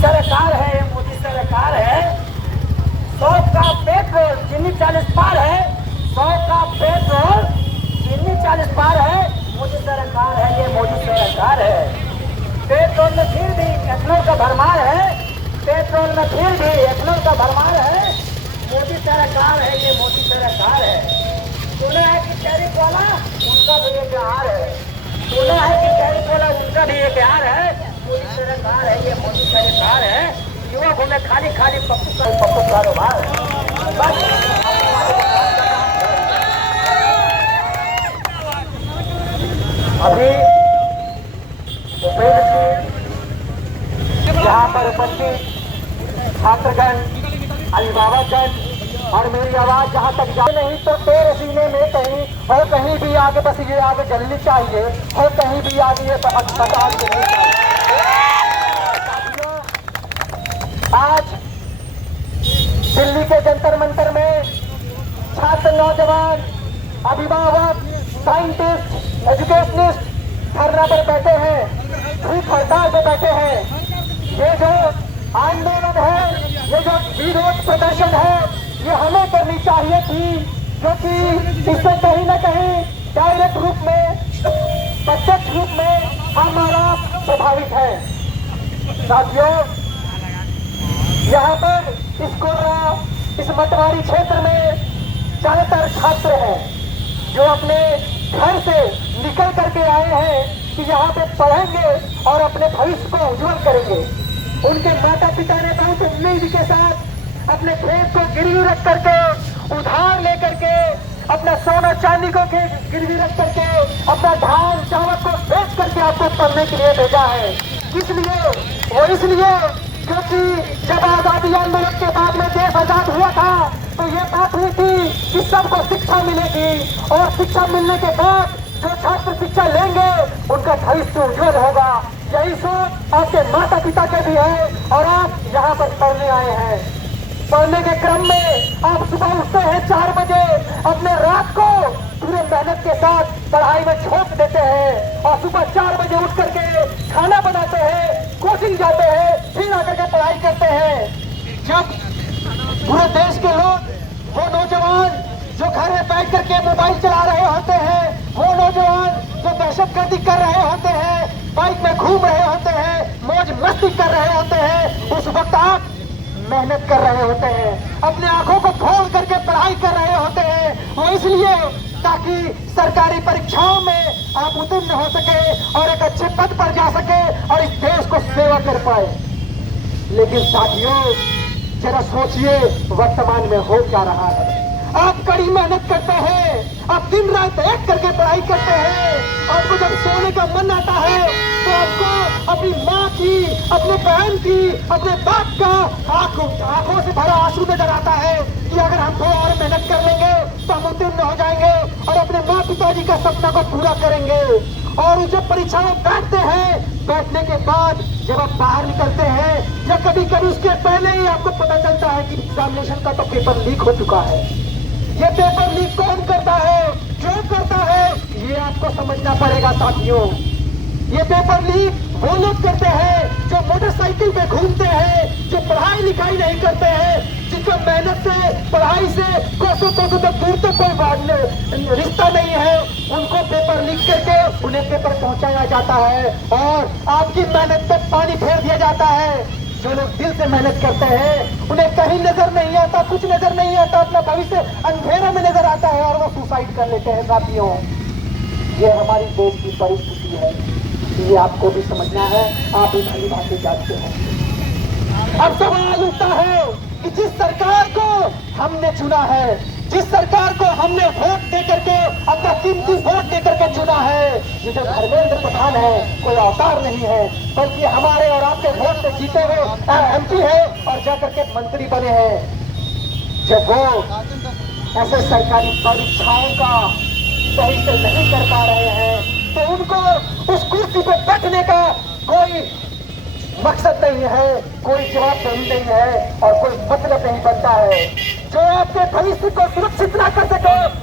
सरकार है, ये मोदी सरकार है। 100 का पेट्रोल चीनी 40 पार है, 100 का पेट्रोल चीनी 40 पार है। मोदी सरकार है, ये मोदी सरकार है। पेट्रोल में फिर भी एथनॉल का भरमार है, पेट्रोल में फिर भी एथनॉल का भरमार है। मोदी सरकार है, ये मोदी सरकार है। सुना है कि टैरिफ वाला उनका भी एक हार है, सुना है कि टैरिफ वाला उनका भी एक हार है। मोदी सरकार है, ये मोदी सरकार है। युवकों में खाली खाली पप्पू कारोबार बस। अभी यहाँ पर उपस्थित छात्रगण, अभिभावकगण और मेरी आवाज जहाँ तक जाए नहीं तो तेरे सीने में कहीं और कहीं भी आगे, बस ये आगे जलनी चाहिए और कहीं भी आगे ये अस्पताल नहीं चाहिए। आज दिल्ली के जंतर मंतर में छात्र, नौजवान, अभिभावक, साइंटिस्ट, एजुकेशनिस्ट धरना पर बैठे हैं, भूख हड़ताल पर बैठे हैं। ये जो आंदोलन है, ये जो विरोध प्रदर्शन है, ये हमें करनी चाहिए थी, क्योंकि इससे कहीं न कहीं डायरेक्ट रूप में, प्रत्यक्ष रूप में हमारा प्रभावित है। साथियों, यहाँ पर इस मतवारी क्षेत्र में ज्यादातर छात्र हैं जो अपने घर से निकल करके आए हैं कि यहाँ पे पढ़ेंगे और अपने भविष्य को उज्जवल करेंगे। उनके माता पिता ने बहुत उम्मीद के साथ अपने खेत को गिरवी रख करके, उधार लेकर के, अपना सोना चांदी को गिरवी रख करके, अपना धान चावल को बेच करके आपको पढ़ने के लिए भेजा है। इसलिए वो इसलिए क्योंकि जब आजादी आंदोलन के बाद में देश आजाद हुआ था तो ये बात हुई थी कि सबको शिक्षा मिलेगी और शिक्षा मिलने के बाद जो छात्र शिक्षा लेंगे उनका भविष्य उज्जवल होगा। यही सोच आपके माता पिता के भी है और आप यहाँ पर पढ़ने आए हैं। पढ़ने के क्रम में आप सुबह उठते हैं 4 बजे, अपने रात को पूरे मेहनत के साथ पढ़ाई में झोंक देते हैं और सुबह 4 बजे उठ करके खाना बनाते हैं, कोचिंग जाते हैं, फिर आकर के पढ़ाई करते हैं। जब पूरे देश के लोग, वो नौजवान जो घर में बैठ करके मोबाइल चला रहे होते हैं, वो नौजवान जो दहशतगर्दी कर रहे होते हैं, बाइक में घूम रहे होते हैं, मौज मस्ती कर रहे होते हैं, उस वक्त आप मेहनत कर रहे होते हैं, अपने आंखों को खोल करके पढ़ाई कर रहे होते हैं। वो इसलिए ताकि सरकारी परीक्षाओं में आप उत्तीर्ण हो सके और एक अच्छे पद पर जा सके और इस देश को सेवा कर पाए। लेकिन साथियों, जरा सोचिए वर्तमान में हो क्या रहा है। आप कड़ी मेहनत करते हैं, आप दिन रात एक करके पढ़ाई करते हैं, आपको जब सोने का मन आता है तो आपको अपनी माँ की, अपने बहन की, अपने बाप का आंखों से भरा आंसू नजर आता है कि अगर हम थोड़ा और मेहनत कर लेंगे तो हम उत्तीर्ण हो जाएंगे और अपने माँ पिताजी का सपना को पूरा करेंगे। और जब परीक्षा में बैठते हैं, बैठने के बाद जब आप बाहर निकलते हैं या कभी कभी उसके पहले ही आपको पता चलता है कि एग्जामिनेशन का तो पेपर लीक हो चुका है। ये पेपर लीक कौन करता है, क्यों करता है, ये आपको समझना पड़ेगा साथियों। ये पेपर लीक वो लोग करते हैं जो मोटरसाइकिल पे घूमते हैं, जो पढ़ाई लिखाई नहीं करते हैं, जिसका मेहनत से, पढ़ाई से कोसों तक दूर तक कोई रिश्ता नहीं है, उनको पेपर लीक करके उन्हें पेपर पहुंचाया जाता है और आपकी मेहनत पे पानी फेर दिया जाता है। जो लोग दिल से मेहनत करते हैं उन्हें कहीं नजर नहीं आता, कुछ नजर नहीं आता, अपना भविष्य अंधेरे में नजर आता है और वो सुसाइड कर लेते हैं। साथियों, ये हमारी देश की परिस्थिति है, ये आपको भी समझना है, आप भी भली भांति जानते हैं। अब सवाल उठता है कि जिस सरकार को हमने चुना है, जिस सरकार को हमने वोट दे करके, अपना कीमती वोट दे करके चुना है, ये जो धर्मेंद्र प्रधान है कोई अवतार नहीं है, बल्कि हमारे और आपके वोट से जीते हुए MP है और जाकर के मंत्री बने हैं। जब वो ऐसे सरकारी परीक्षाओं का सही से नहीं कर पा रहे हैं तो उनको उस कुर्सी पर बैठने का कोई मकसद नहीं है, कोई जवाबदेही नहीं है और कोई मतलब नहीं बनता है। जो आपके भविष्य को सुरक्षित ना कर सके